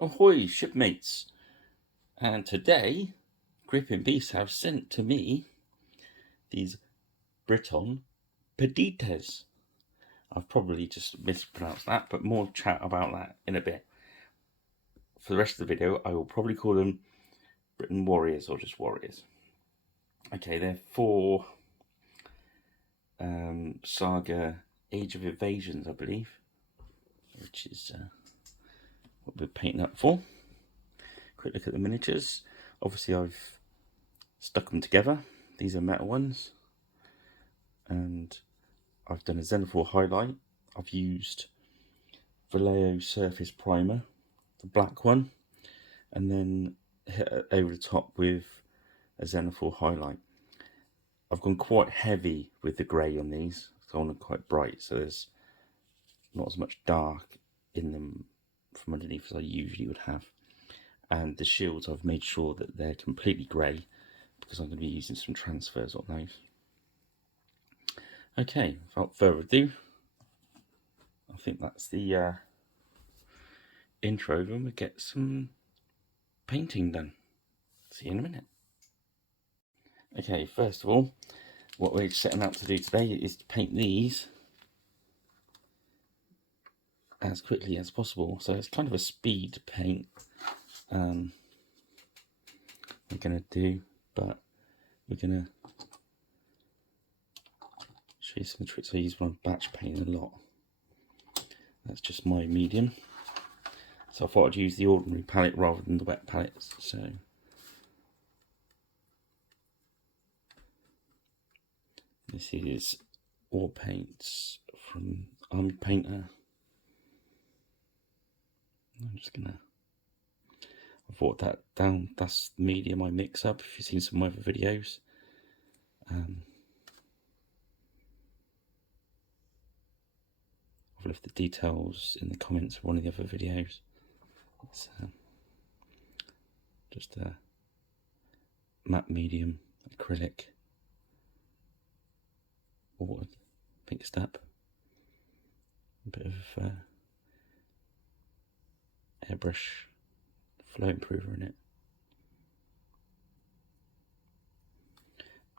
Ahoy, shipmates! And today, Griffin Beasts have sent to me these briton pedyts. I've probably just mispronounced that, but more chat about that in a bit. For the rest of the video, I will probably call them Briton warriors or just warriors. Okay, they're for Saga Age of Invasions, I believe, which is what we're painting up for. Quick look at the miniatures. Obviously, I've stuck them together. These are metal ones, and I've done a Xenophore highlight. I've used Vallejo Surface Primer, the black one, and then hit over the top with a Xenophore highlight. I've gone quite heavy with the grey on these. It's gone quite bright, so there's not as much dark in them from underneath as I usually would have. And the shields, I've made sure that they're completely grey because I'm going to be using some transfers on those. Okay, without further ado, I think that's the intro, and we'll get some painting done. See you in a minute. Okay, first of all, what we're setting out to do today is to paint these as quickly as possible. So it's kind of a speed paint we're going to do, but we're going to show you some tricks I use when I'm batch painting a lot. That's just my medium. So I thought I'd use the ordinary palette rather than the wet palettes. So this is War Paints from Army Painter. I'm just gonna, I've brought that down. That's the medium I mix up. If you've seen some of my other videos, I've left the details in the comments of one of the other videos. It's just a matte medium acrylic water mixed up, a bit of airbrush flow improver in it,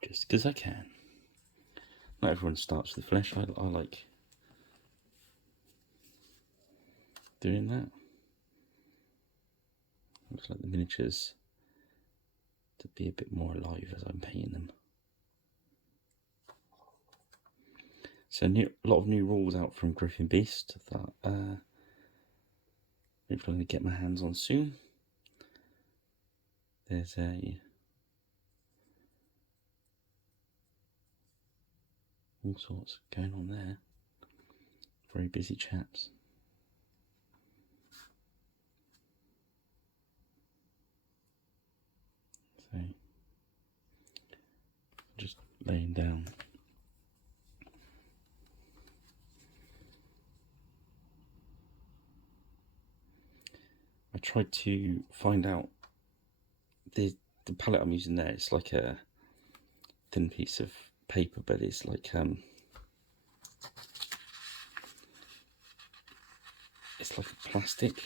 just because I can. Not everyone starts with flesh. I like doing that. I just like the miniatures to be a bit more alive as I'm painting them. So a lot of new rules out from Griffin Beast that hopefully I'm going to get my hands on soon. There's all sorts going on there. Very busy chaps. So just laying down. I tried to find out the palette I'm using there. It's like a thin piece of paper, but it's like it's like a plastic.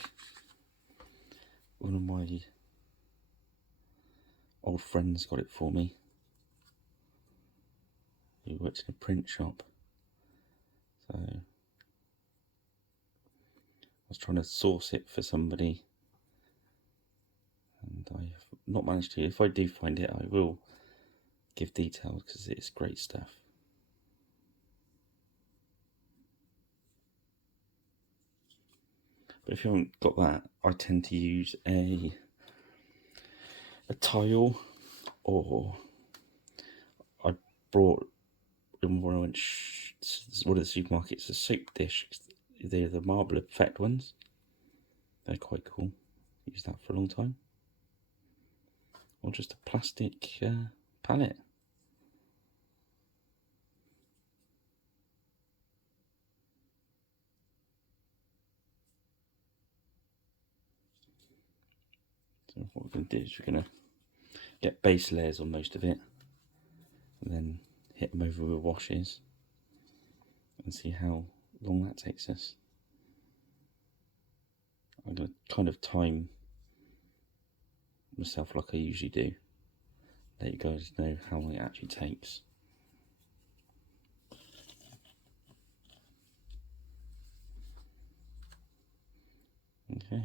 One of my old friends got it for me. He works in a print shop, so I was trying to source it for somebody, and I've not managed to. If I do find it, I will give details because it's great stuff. But if you haven't got that, I tend to use a tile, or I brought in when I went to one of the supermarkets a soap dish. They're the marble effect ones. They're quite cool. Used that for a long time. Or just a plastic palette. So what we're going to do is we're going to get base layers on most of it, and then hit them over with washes and see how long that takes us. I'm going to kind of time myself like I usually do. Let you guys know how long it actually takes. Okay.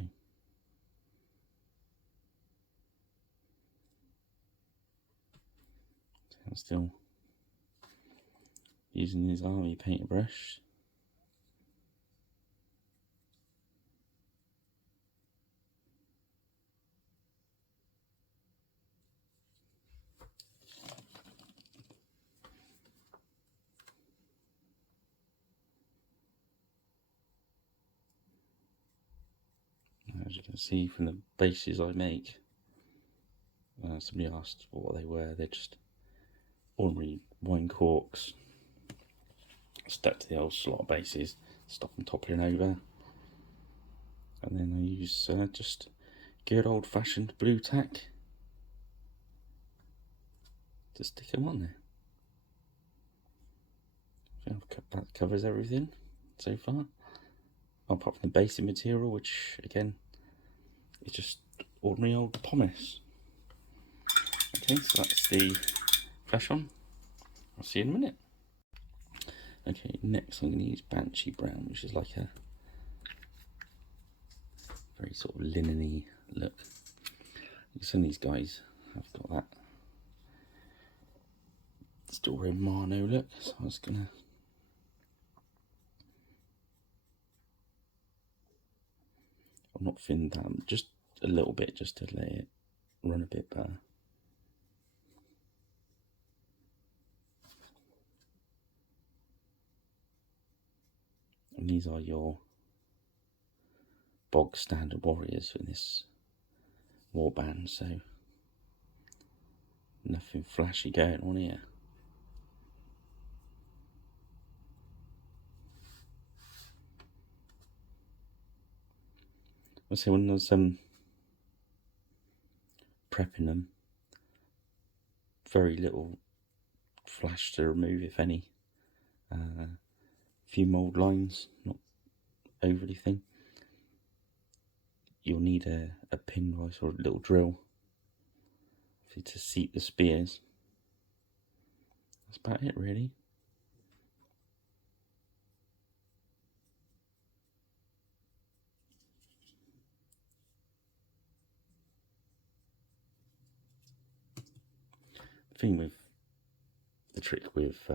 I'm still using his army paintbrush. As you can see from the bases I make, somebody asked what they were. They're just ordinary wine corks stuck to the old slot bases, stop them toppling over. And then I use just good old-fashioned blue tack to stick them on there. I think that covers everything so far, apart from the basing material, which again is just ordinary old pumice. Okay, so that's the flesh on. I'll see you in a minute. Okay, next I'm going to use Banshee Brown, which is like a very sort of linen-y look. Some of these guys have got that still very Mano look, so I was going to not thin down, just a little bit, just to let it run a bit better. And these are your bog standard warriors for this warband, so nothing flashy going on here. I say when I was prepping them, very little flash to remove, if any. A few mould lines, not overly thin. You'll need a pin vise or a little drill to seat the spears. That's about it, really. The thing with the trick with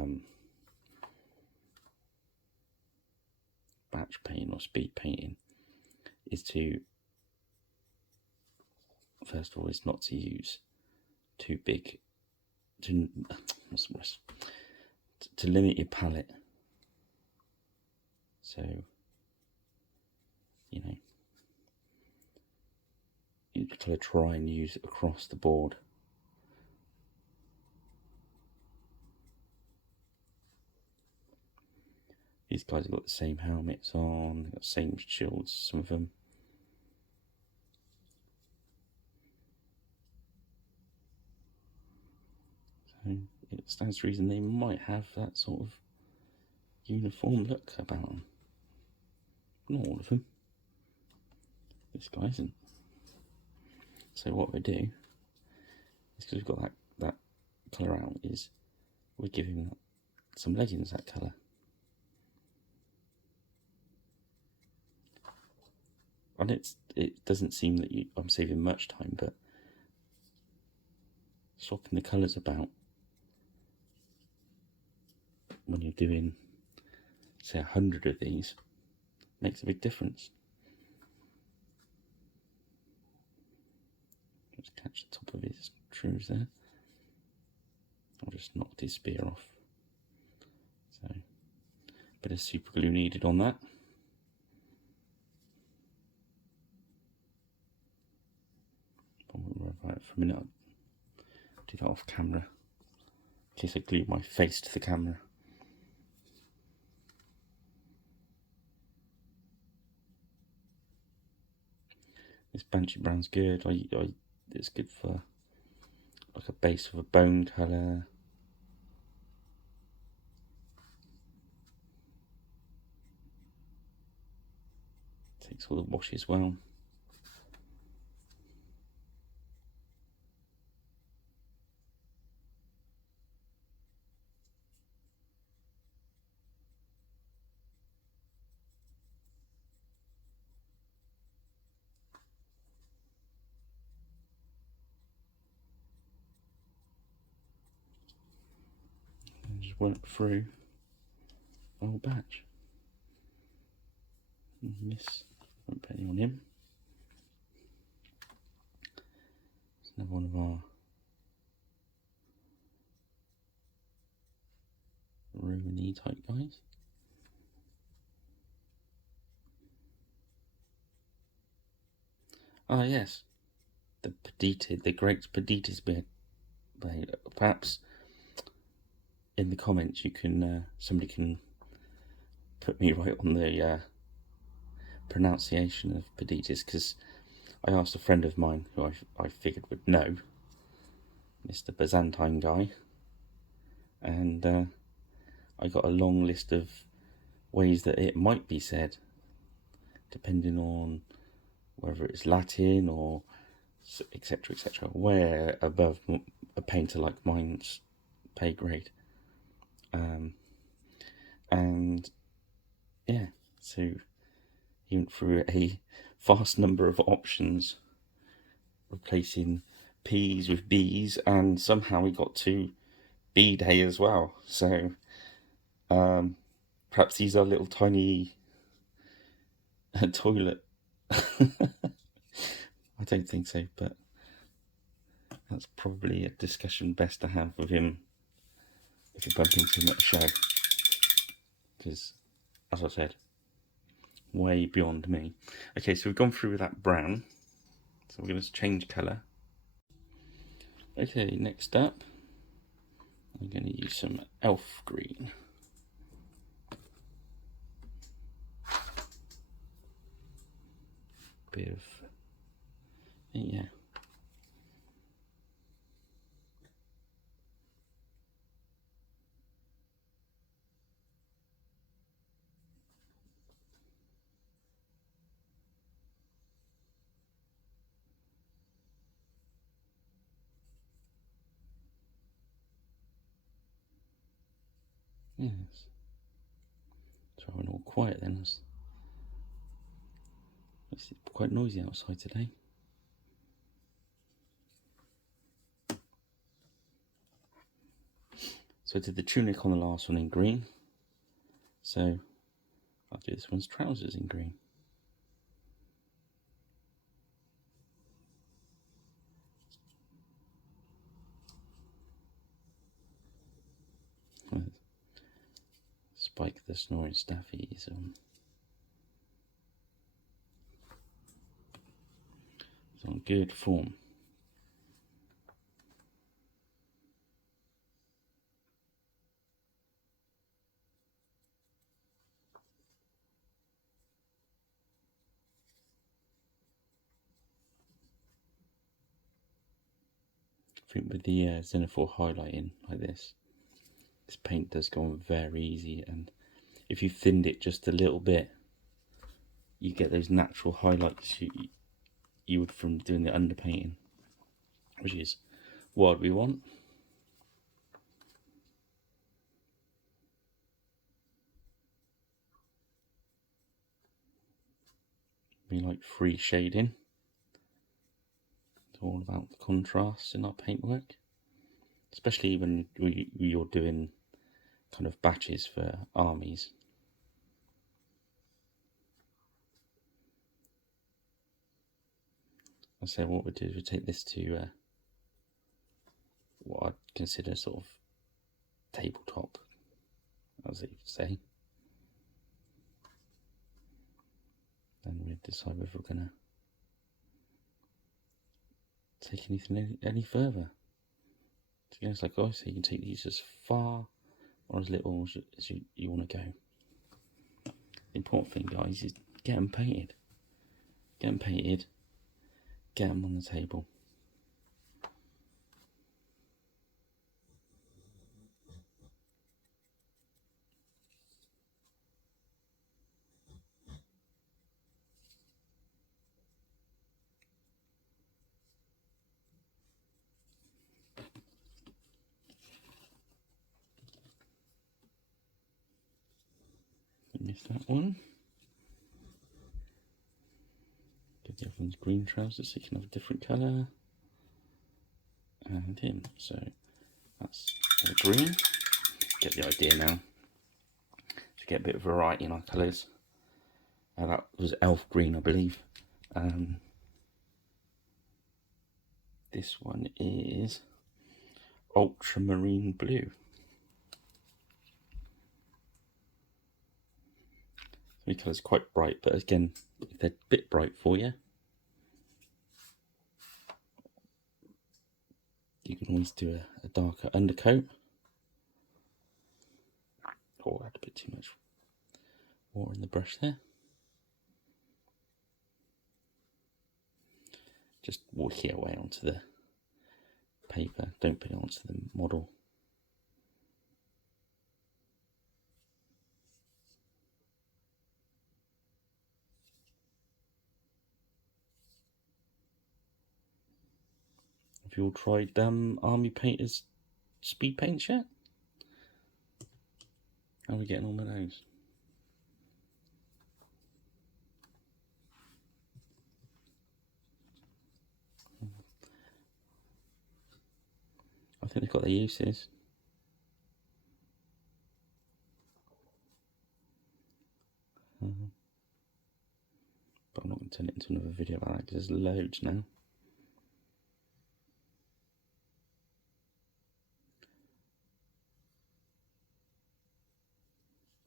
batch painting or speed painting is to, first of all, is not to use too big, to limit your palette. So, you know, you kind of try and use it across the board. These guys have got the same helmets on, they've got the same shields, some of them. So it stands to reason they might have that sort of uniform look about them. Not all of them. This guy isn't. So what we do is, because we've got that colour out, is we give him some leggings that colour. And it doesn't seem that I'm saving much time, but swapping the colours about when you're doing, say, 100 of these makes a big difference. Just catch the top of his shrews there. I'll just knock his spear off. So, a bit of super glue needed on that. I won't worry about it for a minute. I'll do that off camera, in case I glue my face to the camera. This Banshee Brown's good. It's good for like a base of a bone colour. Takes all the washes well. went through the whole batch. Miss, won't put any on him. It's another one of our ruiny type guys. Ah yes, the pedyted, the great pedyts beard. Perhaps in the comments you can, somebody can put me right on the pronunciation of pedyts, because I asked a friend of mine who I figured would know, Mr. Byzantine guy, and I got a long list of ways that it might be said, depending on whether it's Latin or etc, etc, where above a painter like mine's pay grade. And yeah, so he went through a vast number of options, replacing P's with B's, and somehow we got to B-Day as well. So perhaps these are little tiny toilet. I don't think so, but that's probably a discussion best to have with him if you bump into him at a show, because as I said, way beyond me. Okay, so we've gone through with that brown, so we're going to change colour. Okay, next up I'm going to use some elf green. Bit of, yeah. Yes. So I went all quiet then. It's quite noisy outside today. So I did the tunic on the last one in green. So I'll do this one's trousers in green. Spike the snoring staffies on. It's on good form. I think with the Zenithal highlighting like this paint does go on very easy, and if you thinned it just a little bit, you get those natural highlights you would from doing the underpainting, which is what we want. We like free shading. It's all about the contrast in our paintwork, especially when you're doing kind of batches for armies. I say what we'll do is we'll take this to what I'd consider sort of tabletop, as they say. Then we'll decide whether we're going to take anything any further. It's like I say, you can take these as far or as little as you want to go. The important thing, guys, is get them painted. Get them painted. Get them on the table. Missed that one. Get the other one's green trousers so you can have a different colour. And him. So that's all green. get the idea now. To get a bit of variety in our colours. That was elf green, I believe. This one is ultramarine blue. The colour's quite bright, but again, if they're a bit bright for you, you can always do a darker undercoat. Oh, I had a bit too much water in the brush there. Just work your way onto the paper, don't put it onto the model. Have you all tried Army Painter's speed paints yet? How are we getting on with those? I think they've got their uses. But I'm not going to turn it into another video about that because there's loads now.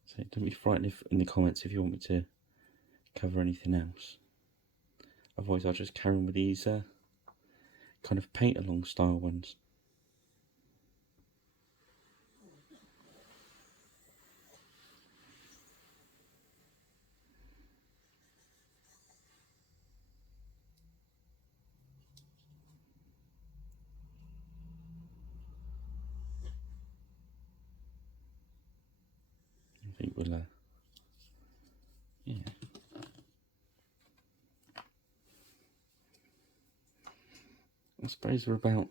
So don't be frightened if in the comments if you want me to cover anything else. Otherwise I'll just carry on with these kind of paint along style ones. I think we'll yeah. I suppose we're about,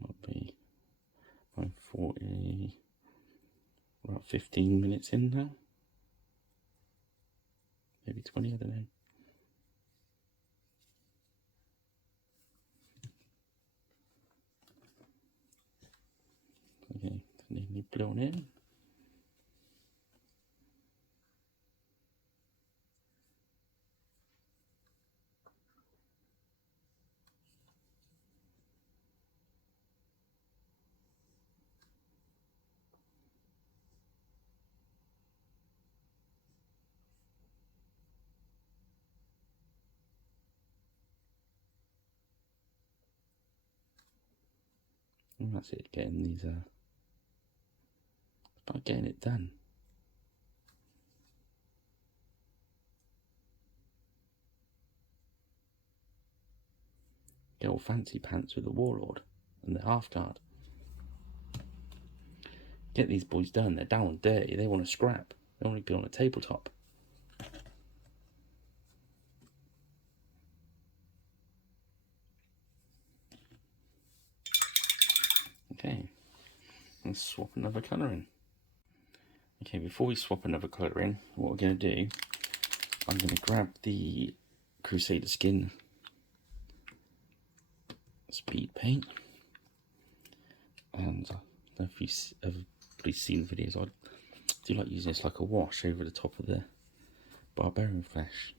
might be 40, about 15 minutes in now. Maybe 20, I don't know. Okay, nearly blown in. And that's it, getting these, about getting it done. Get all fancy pants with the warlord and the half guard. Get these boys done, they're down and dirty, they want to scrap. They want to be on a tabletop. Okay, let's swap another colour in. Okay, before we swap another colour in, what we're going to do, I'm going to grab the Crusader Skin speed paint, and I don't know if you've ever seen the videos, I do like using this like a wash over the top of the barbarian flesh.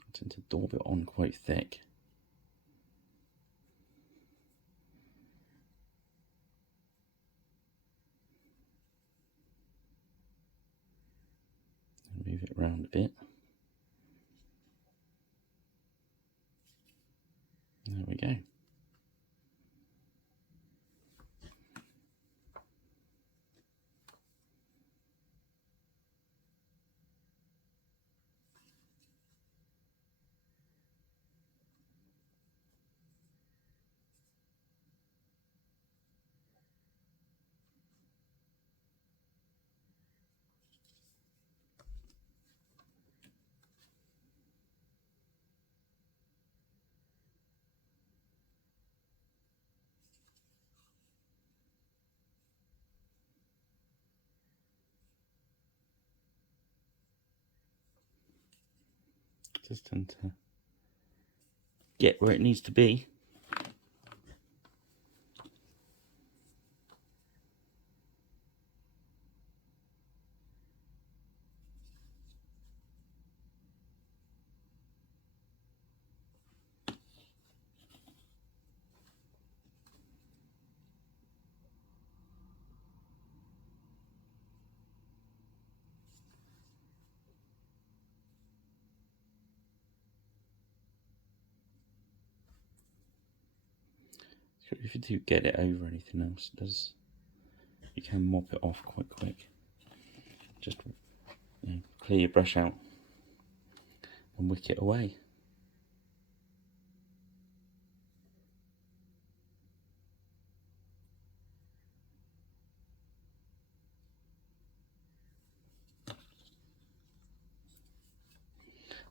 I tend to daub it on quite thick. And move it around a bit. There we go. Just tend to get where it needs to be. if you do get it over anything else, you can mop it off quite quick. Just clear your brush out and wick it away.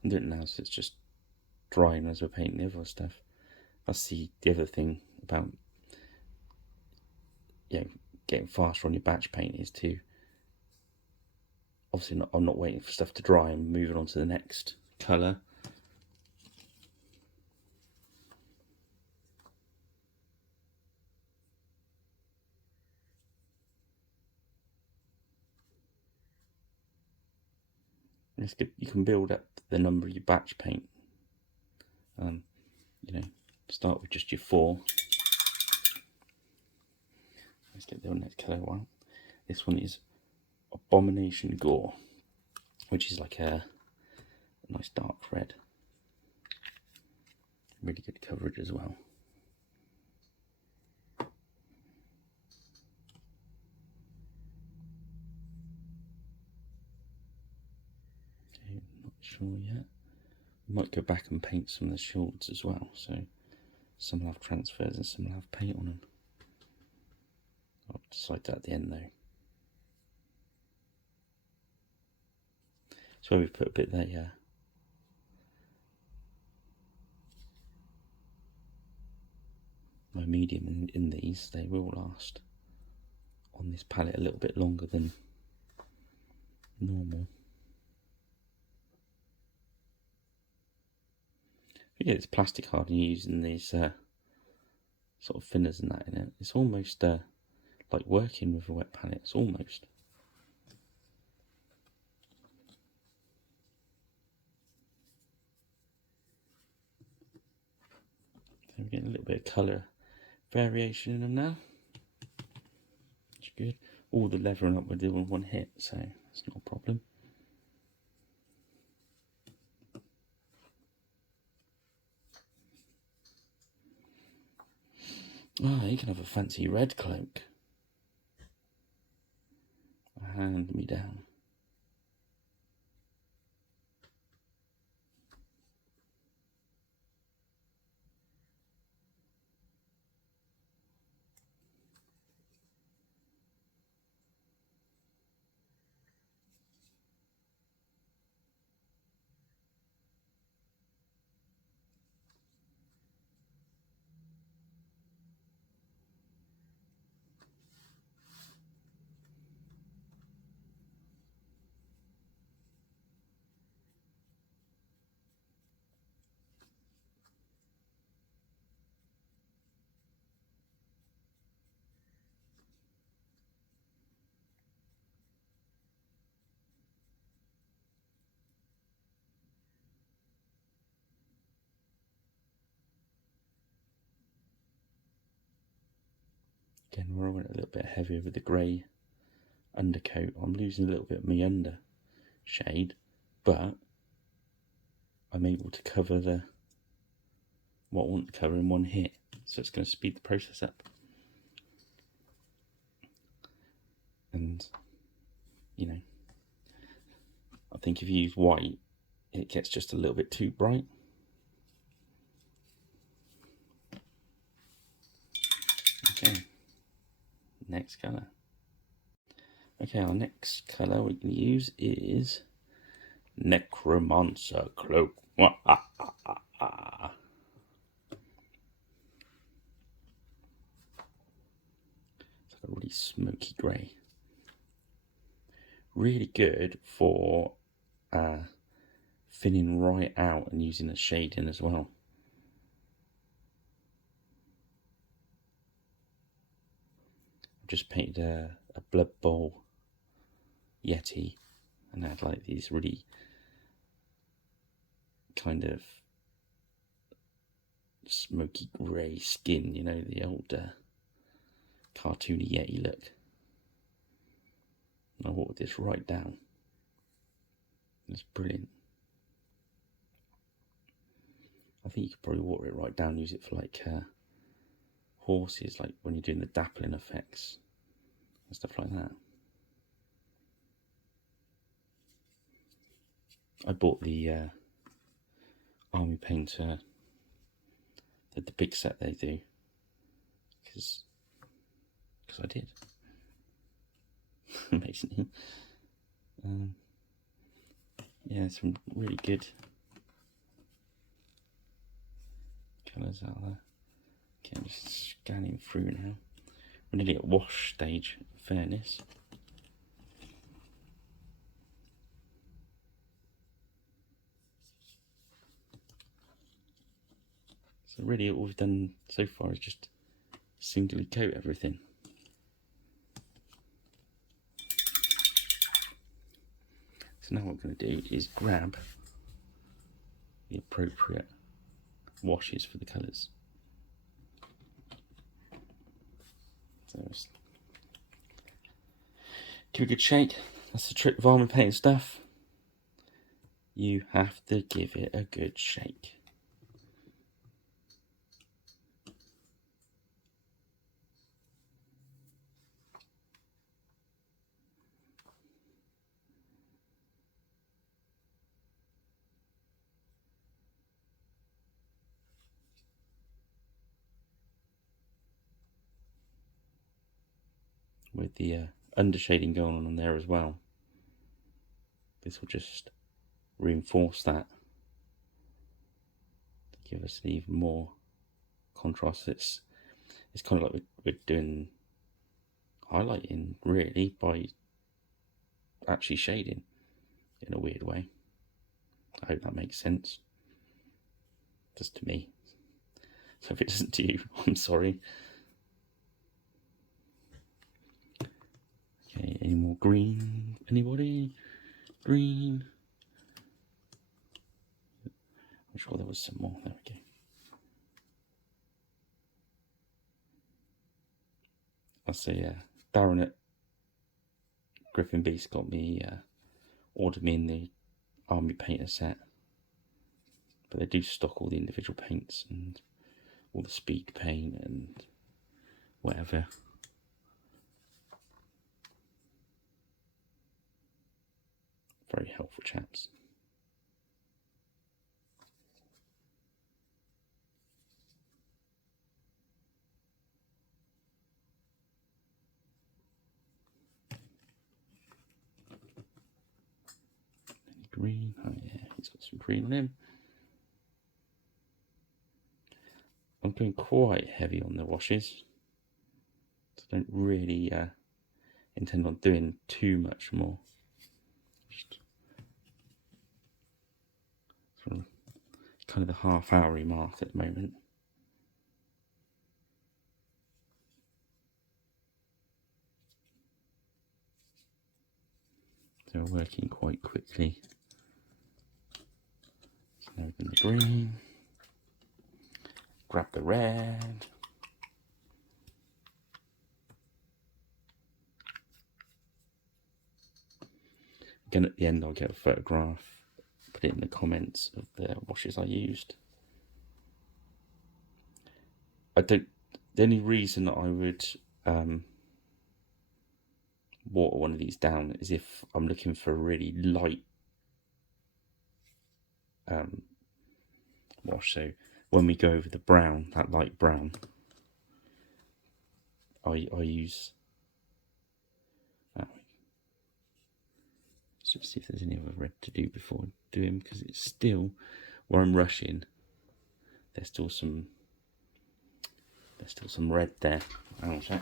I'm doing it now, so it's just drying as we're painting the other stuff. That's the other thing about getting faster on your batch paint is to obviously I'm not waiting for stuff to dry and moving on to the next colour. It's good. You can build up the number of your batch paint. Start with just your 4. Let's get the next colour one. This one is Abomination Gore, which is like a nice dark red. Really good coverage as well. Okay, not sure yet. We might go back and paint some of the shields as well, so some will have transfers and some will have paint on them. I'll decide that at the end though. So we've put a bit there, yeah. My medium in these, they will last on this palette a little bit longer than normal. If you get this plastic hard and you're using these sort of thinners and that in it, it's almost like working with a wet palette. It's almost. So we're getting a little bit of colour variation in them now. Which is good. All the leveling up we're doing in one hit, so it's not a problem. Ah, you can have a fancy red cloak. Hand me down. Again, where I went a little bit heavier with the grey undercoat, I'm losing a little bit of my under shade, but I'm able to cover what I want to cover in one hit, so it's going to speed the process up. And I think if you use white, it gets just a little bit too bright. Okay, next colour. Okay, our next colour we can use is Necromancer Cloak. It's like a really smoky grey. Really good for thinning right out and using a shading as well. I've just painted a Blood Bowl Yeti and had like these really kind of smoky grey skin, the old cartoony Yeti look. I watered this right down. It's brilliant. I think you could probably water it right down, use it for like horses, like when you're doing the dappling effects and stuff like that. I bought the Army Painter, the big set they do, because I did. Basically. Yeah, some really good colours out there. Okay, I'm just scanning through now. We're nearly at wash stage, in fairness. So really all we've done so far is just singly coat everything. So now what we're going to do is grab the appropriate washes for the colours. So just give it a good shake. That's the trick with army painting stuff. You have to give it a good shake. With the undershading going on there as well, this will just reinforce that to give us an even more contrast. It's kind of like we're doing highlighting really by actually shading in a weird way. I hope that makes sense, just to me. So if it doesn't to you, I'm sorry. Okay, any more green? Anybody? Green? I'm sure there was some more. There we go. I see Darren at Griffin Beast got me, ordered me in the Army Painter set. But they do stock all the individual paints and all the speed paint and whatever. Very helpful chaps. Green, oh yeah, he's got some green on him. I'm going quite heavy on the washes. So I don't really intend on doing too much more. Just sort of kind of the half-hour mark at the moment. So we're working quite quickly. So now we're in the green. Grab the red. Again, at the end, I'll get a photograph, put it in the comments of the washes I used. The only reason I would water one of these down is if I'm looking for a really light wash. So when we go over the brown, that light brown, I use. Let's see if there's any other red to do before doing, because it's still where I'm rushing. There's still some red there. Hang on a sec.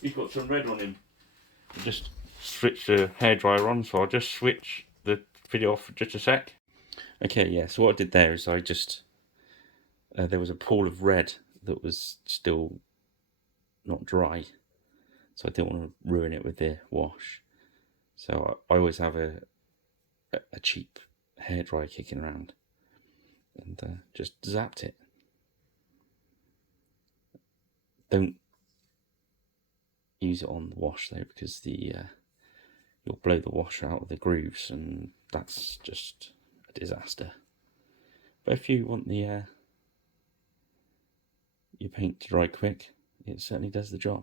He's got some red on him. I just switched the hairdryer on, so I'll just switch the video off for just a sec. Okay, yeah. So what I did there is I just there was a pool of red that was still not dry, so I didn't want to ruin it with the wash. So I always have a cheap hairdryer kicking around, and just zapped it. Don't use it on the wash though, because you'll blow the wash out of the grooves, and that's just a disaster. But if you want the your paint to dry quick, it certainly does the job.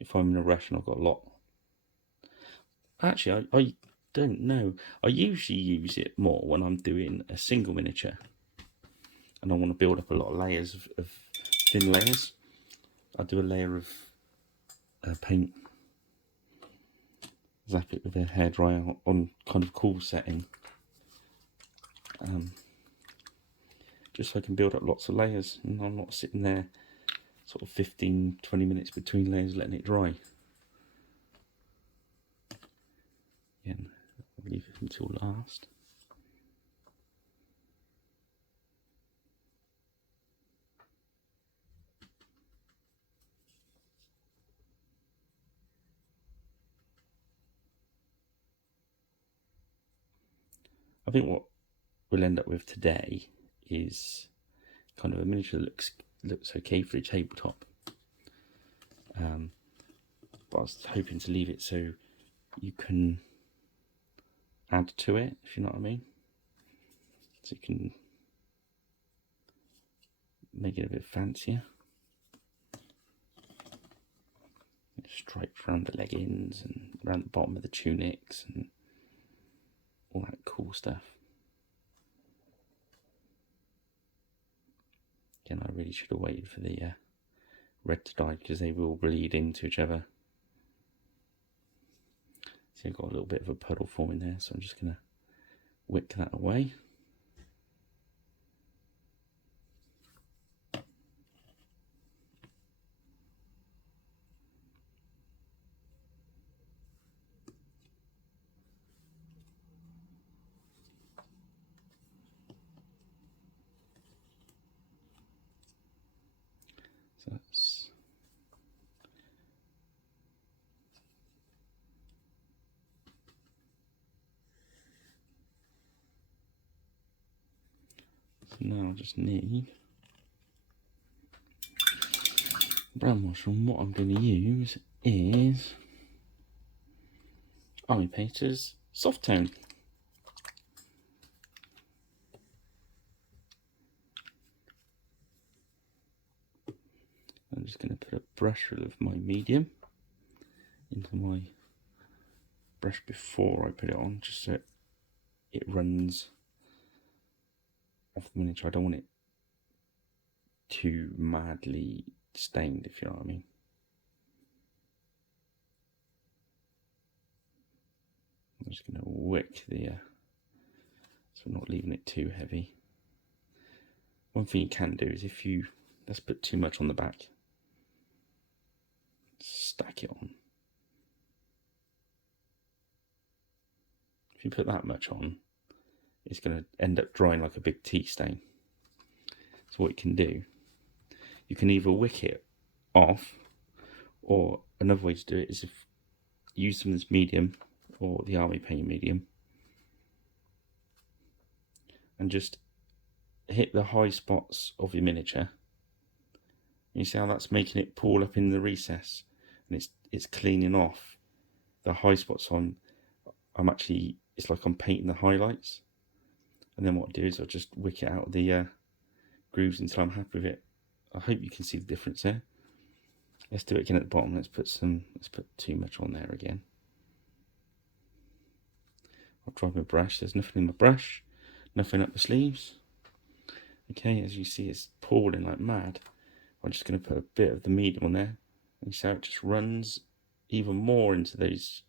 If I'm in a rush and I've got a lot. Actually, I don't know. I usually use it more when I'm doing a single miniature and I want to build up a lot of layers of thin layers. I do a layer of paint, zap it with a hairdryer on kind of cool setting, just so I can build up lots of layers and I'm not sitting there sort of 15-20 minutes between layers letting it dry. Again, I'll leave it until last. I think what we'll end up with today is kind of a miniature that looks okay for a tabletop. But I was hoping to leave it so you can add to it, if you know what I mean. So you can make it a bit fancier. Stripes around the leggings and around the bottom of the tunics and all that cool stuff. Again, I really should have waited for the red to dye because they will bleed into each other. See, I've got a little bit of a puddle forming there, so I'm just going to wick that away. So now I just need brown wash, and what I'm going to use is Army Painter's Soft Tone. I'm just going to put a brush full of my medium into my brush before I put it on, just so it runs off the miniature. I don't want it too madly stained, if you know what I mean. I'm just going to wick the so we're not leaving it too heavy. One thing you can do is if you let's put too much on the back, stack it on. If you put that much on, it's going to end up drying like a big tea stain. So what you can do, you can either wick it off, or another way to do it is if you use some of this medium or the Army Paint medium and just hit the high spots of your miniature. You see how that's making it pool up in the recess, and it's cleaning off the high spots on. It's like I'm painting the highlights, and then what I do is I'll just wick it out of the grooves until I'm happy with it. I hope you can see the difference there. Let's do it again at the bottom. Let's put too much on there again. I'll dry my brush. There's nothing in my brush, nothing up the sleeves. Okay, as you see, it's pouring like mad. I'm just going to put a bit of the medium on there. And you see how it just runs even more into those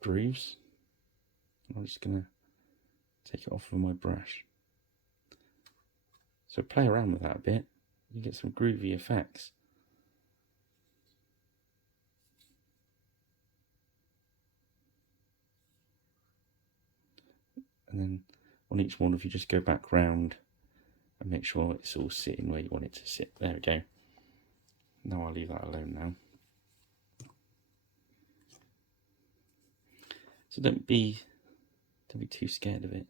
grooves. I'm just going to take it off with my brush. So play around with that a bit. You get some groovy effects. And then on each one, if you just go back round and make sure it's all sitting where you want it to sit. There we go. Now I'll leave that alone now. So don't be too scared of it.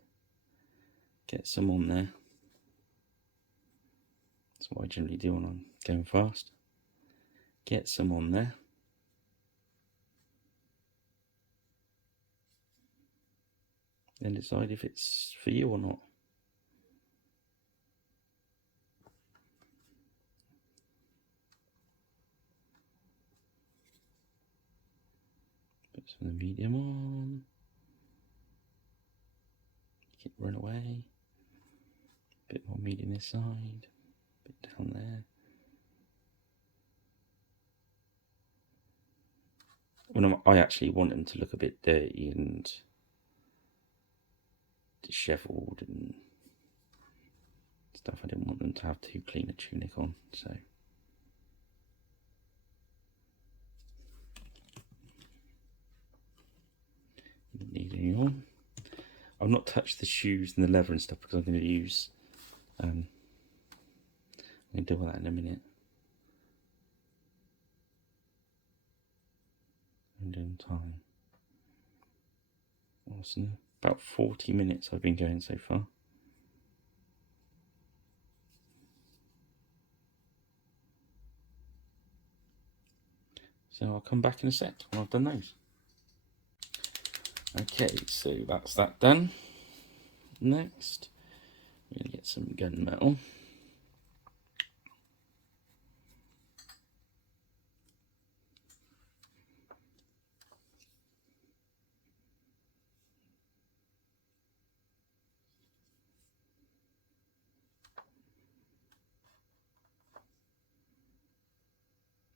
Get some on there. That's what I generally do when I'm going fast. Get some on there. Then decide if it's for you or not. So the medium on. Keep run away. A bit more medium this side. A bit down there. When I actually want them to look a bit dirty and dishevelled and stuff. I didn't want them to have too clean a tunic on, so. Didn't need any on. I've not touched the shoes and the leather and stuff because I'm going to use. I'm going to deal with that in a minute. I'm doing time. Awesome. About 40 minutes I've been going so far. So I'll come back in a sec when I've done those. Okay, so that's that done. Next, we're going to get some gunmetal.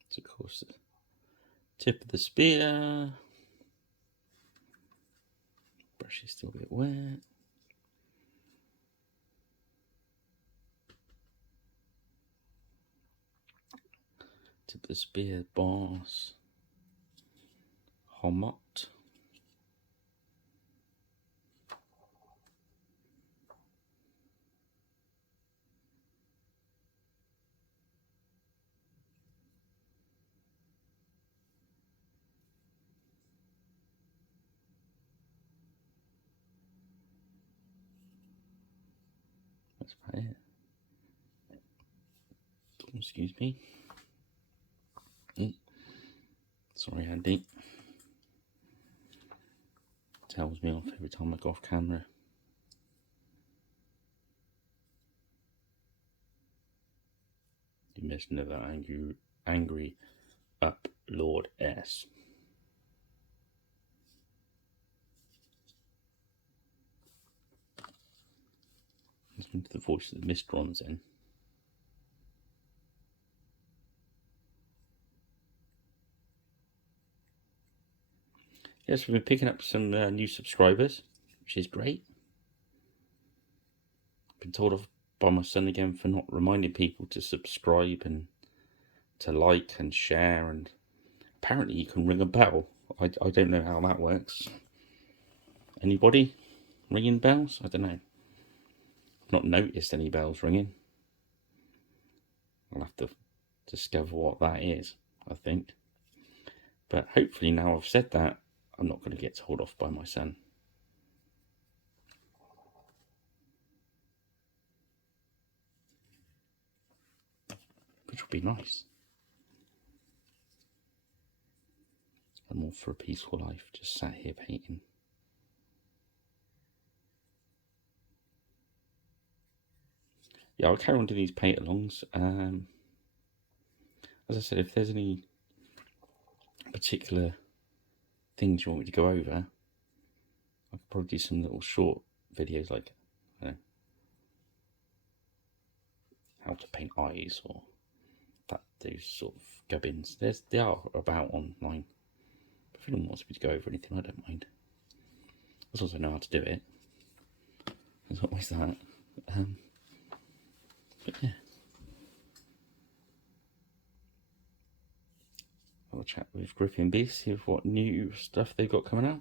So of course the tip of the spear. Brush is still a bit wet. Tip of the spear, boss. Homot. That's about it. Excuse me. Sorry, Andy. Tells me off every time I go off camera. You must never angry up Lord S. Listen to the voice of the Mistrons in. Yes, we've been picking up some new subscribers, which is great. Been told off by my son again for not reminding people to subscribe and to like and share, and apparently you can ring a bell. I don't know how that works. Anybody ringing bells? I don't know. I've not noticed any bells ringing. I'll have to discover what that is, I think. But hopefully now I've said that, I'm not going to get told off by my son. Which would be nice. I'm all for a peaceful life, just sat here painting. Yeah, I'll carry on doing these paint alongs. As I said, if there's any particular things you want me to go over, I could probably do some little short videos like, I don't know, how to paint eyes or those sort of gubbins. They are about online. If anyone wants me to go over anything, I don't mind. As long as I know how to do it. There's always that. But yeah. I'll chat with Gripping Beast, see what new stuff they've got coming out.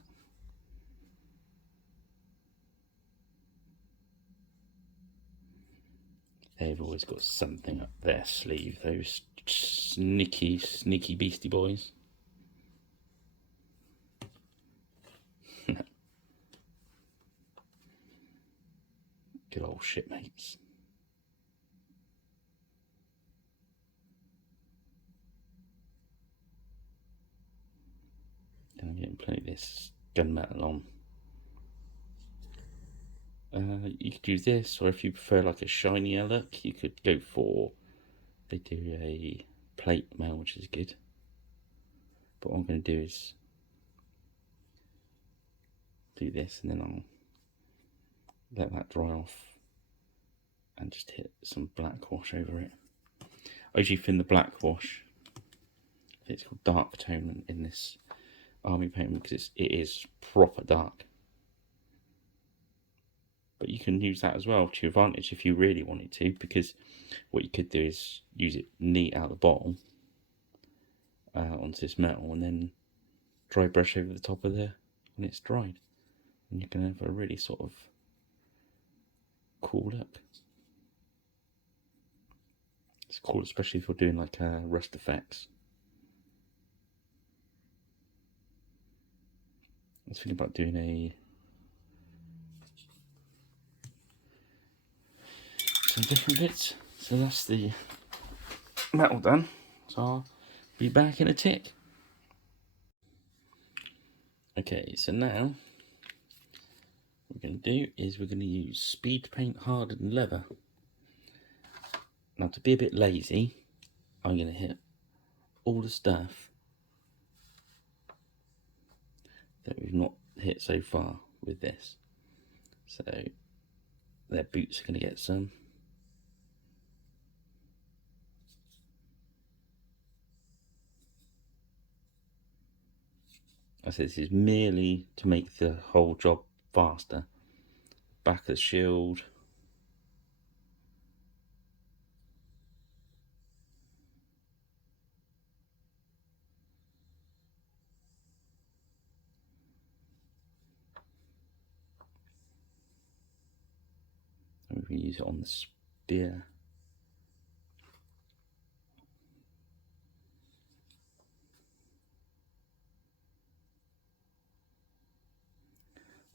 They've always got something up their sleeve, those sneaky beastie boys. Good old shipmates. And I'm getting plenty of this gunmetal on. You could use this, or if you prefer like a shinier look, you could go for, they do a plate mail, which is good. But what I'm going to do is do this, and then I'll let that dry off and just hit some black wash over it. I usually thin the black wash, it's called dark tone in this army paint, because it is proper dark. But you can use that as well to your advantage if you really wanted to, because what you could do is use it neat out of the bottle onto this metal, and then dry brush over the top of there when it's dried, and you can have a really sort of cool look. It's cool, especially if you're doing like rust effects. I was thinking about doing some different bits. So that's the metal done. So I'll be back in a tick. Okay, so now what we're going to do is we're going to use speed paint hardened leather. Now, to be a bit lazy, I'm going to hit all the stuff that we've not hit so far with this. So their boots are going to get some. I said this is merely to make the whole job faster. Back of the shield. And we can use it on the spear.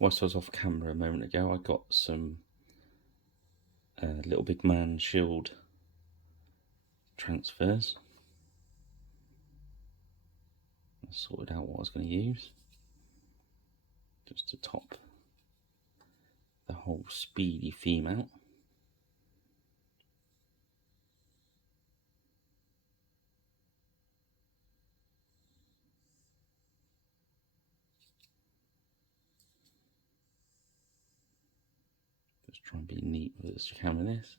Whilst I was off camera a moment ago, I got some Little Big Man shield transfers. I sorted out what I was going to use, just to top the whole speedy theme out. Just try and be neat as you can with this.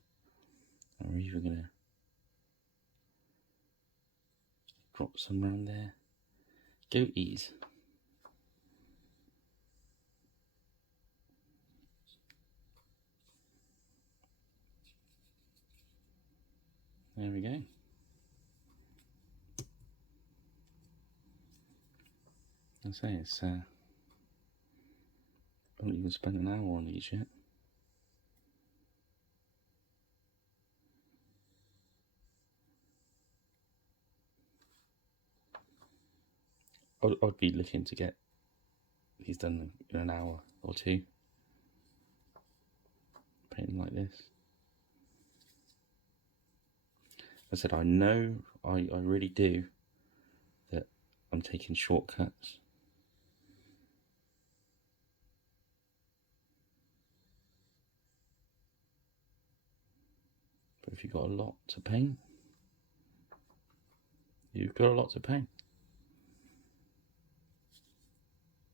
And we're even going to drop some around there. Goatees. There we go. I say it's I haven't even spent an hour on these yet. I'd be looking to get these done in an hour or two. Painting like this. I said I know, I really do, that I'm taking shortcuts. But if you've got a lot to paint, you've got a lot to paint.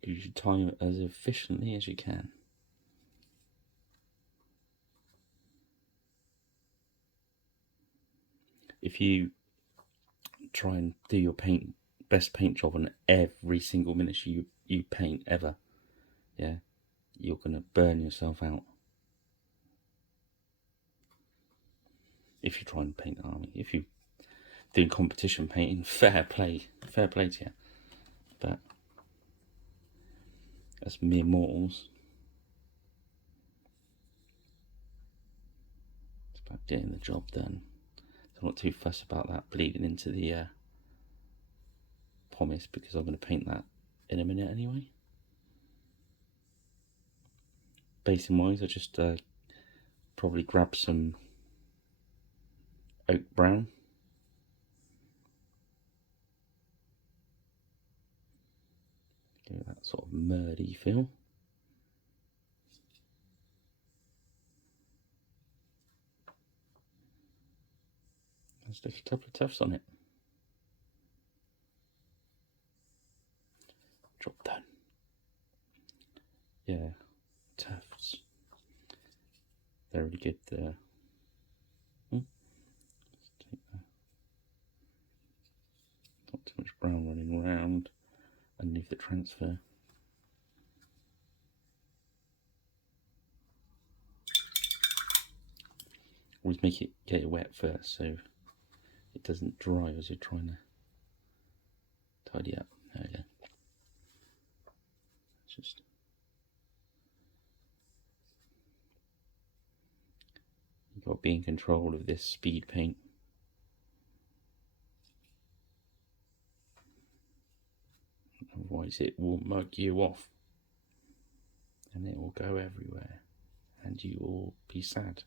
You should time it as efficiently as you can. If you try and do your best paint job on every single minute you paint ever, yeah, you're gonna burn yourself out. If you try and paint an army, if you do competition painting, fair play to you. But as mere mortals, it's about getting the job done. I'm not too fussed about that bleeding into the pomace, because I'm going to paint that in a minute anyway. Basing wise, I just probably grab some oak brown. Give it that sort of murdy feel. And stick a couple of tufts on it. Job done. yeah, tufts. They're really good there. Not too much brown running around underneath the transfer. Always get it wet first so it doesn't dry as you're trying to tidy up. There we go. Just you've got to be in control of this speed paint. Otherwise it will mug you off and it will go everywhere and you will be sad.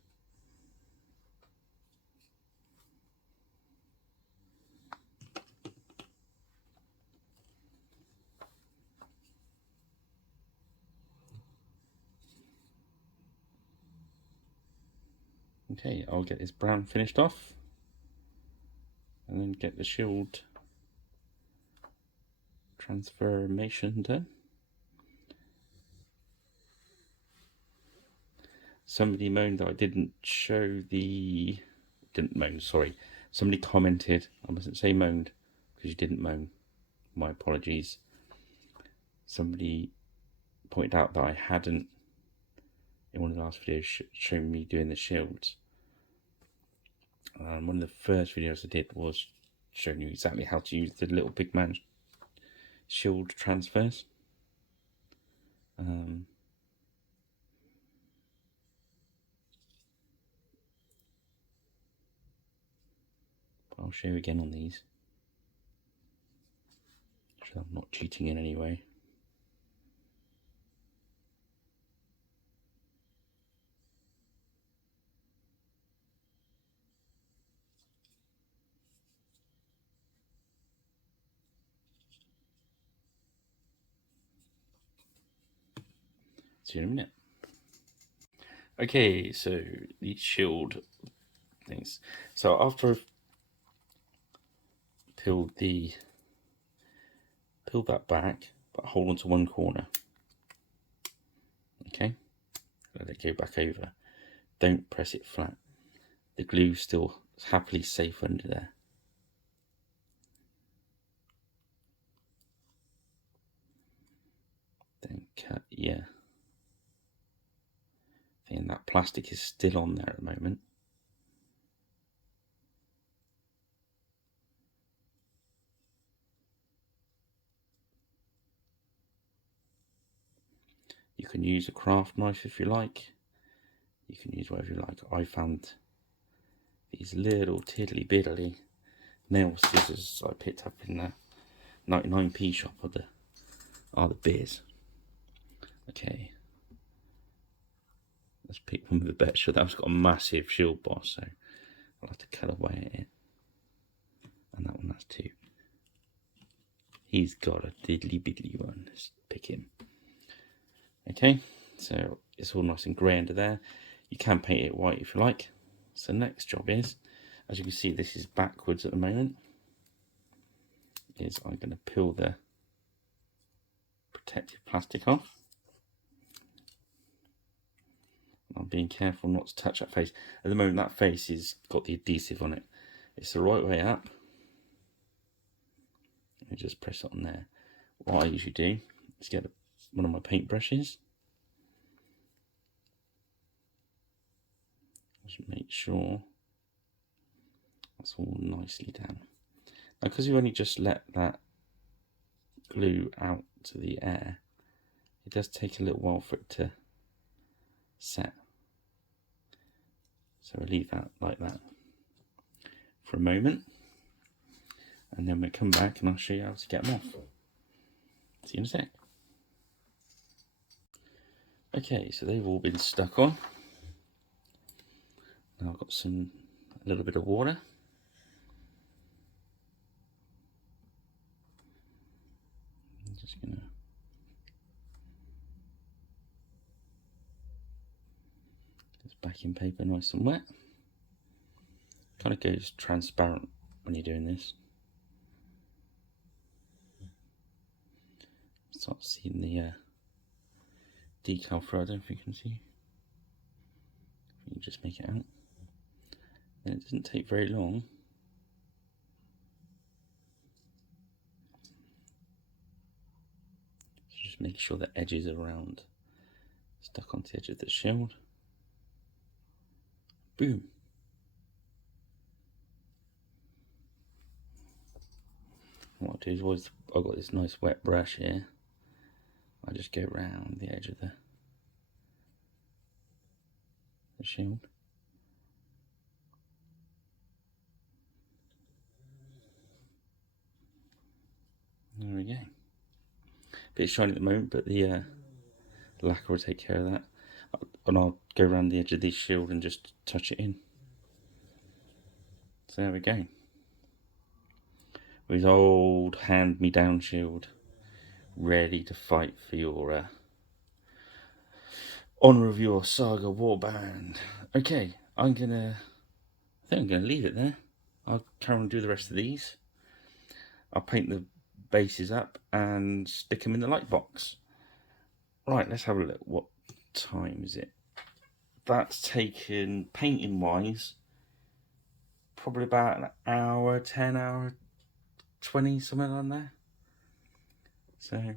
Okay, I'll get this brown finished off and then get the shield transformation done. Somebody moaned that I didn't show the... Didn't moan, sorry. Somebody commented, I mustn't say moaned, because you didn't moan. My apologies. Somebody pointed out that I hadn't, in one of the last videos, shown me doing the shields. One of the first videos I did was showing you exactly how to use the little big man shield transfers. I'll show you again on these. So I'm not cheating in any way. See you in a minute. Okay, so these shield things. So after I've peeled that back, but hold on to one corner. Okay, let it go back over. Don't press it flat. The glue still happily safe under there. Then cut, yeah. And that plastic is still on there at the moment. You can use a craft knife if you like. You can use whatever you like. I found these little tiddly biddly nail scissors I picked up in the 99p shop are the beers. Okay. Let's pick one with a better shield. That's got a massive shield boss, so I'll have to cut away at it. And that one has two. He's got a diddly biddly one. Let's pick him. Okay, so it's all nice and grey under there. You can paint it white if you like. So the next job is, as you can see, this is backwards at the moment, is I'm going to peel the protective plastic off. I'm being careful not to touch that face. At the moment that face has got the adhesive on it. It's the right way up. You just press it on there. What I usually do is get one of my paint brushes. Just make sure that's all nicely down. Now, because you only just let that glue out to the air, it does take a little while for it to set. So we'll leave that like that for a moment, and then we'll come back and I'll show you how to get them off. See you in a sec. Okay, so they've all been stuck on. Now I've got a little bit of water. I'm just gonna this backing paper nice and wet. Kind of goes transparent when you're doing this. Start seeing the decal through. I don't know if you can see. You just make it out. And it doesn't take very long. So just make sure the edges are round, stuck onto the edge of the shield. Boom. What I'll do is always, I've got this nice wet brush here. I just go around the edge of the shield. There we go. Bit shiny at the moment, but the lacquer will take care of that. And I'll go around the edge of this shield and just touch it in. So there we go. With old hand-me-down shield, ready to fight for your honour of your Saga warband. Okay, I think I'm gonna leave it there. I'll carry on and do the rest of these. I'll paint the bases up and stick them in the light box. Right, let's have a look. What time is it? That's taken, painting wise, probably about an hour, 10 hour, 20, something on there. So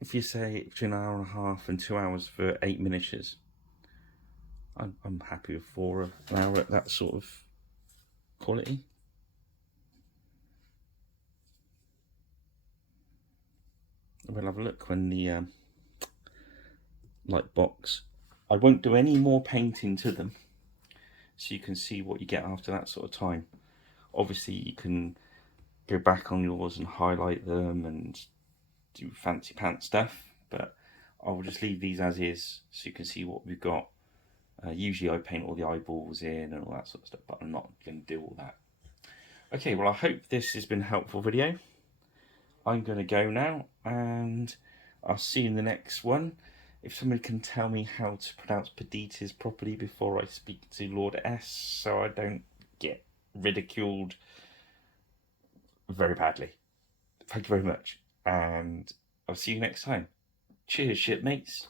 if you say between an hour and a half and 2 hours for 8 miniatures, I'm happy with for an hour at that sort of quality. We'll have a look when the light box. I won't do any more painting to them, so you can see what you get after that sort of time. Obviously you can go back on yours and highlight them and do fancy pants stuff, but I will just leave these as is so you can see what we've got. Usually I paint all the eyeballs in and all that sort of stuff, but I'm not going to do all that. Okay, well I hope this has been a helpful video. I'm going to go now and I'll see you in the next one. If somebody can tell me how to pronounce pedyts properly before I speak to Lord S, so I don't get ridiculed very badly. Thank you very much, and I'll see you next time. Cheers, shipmates.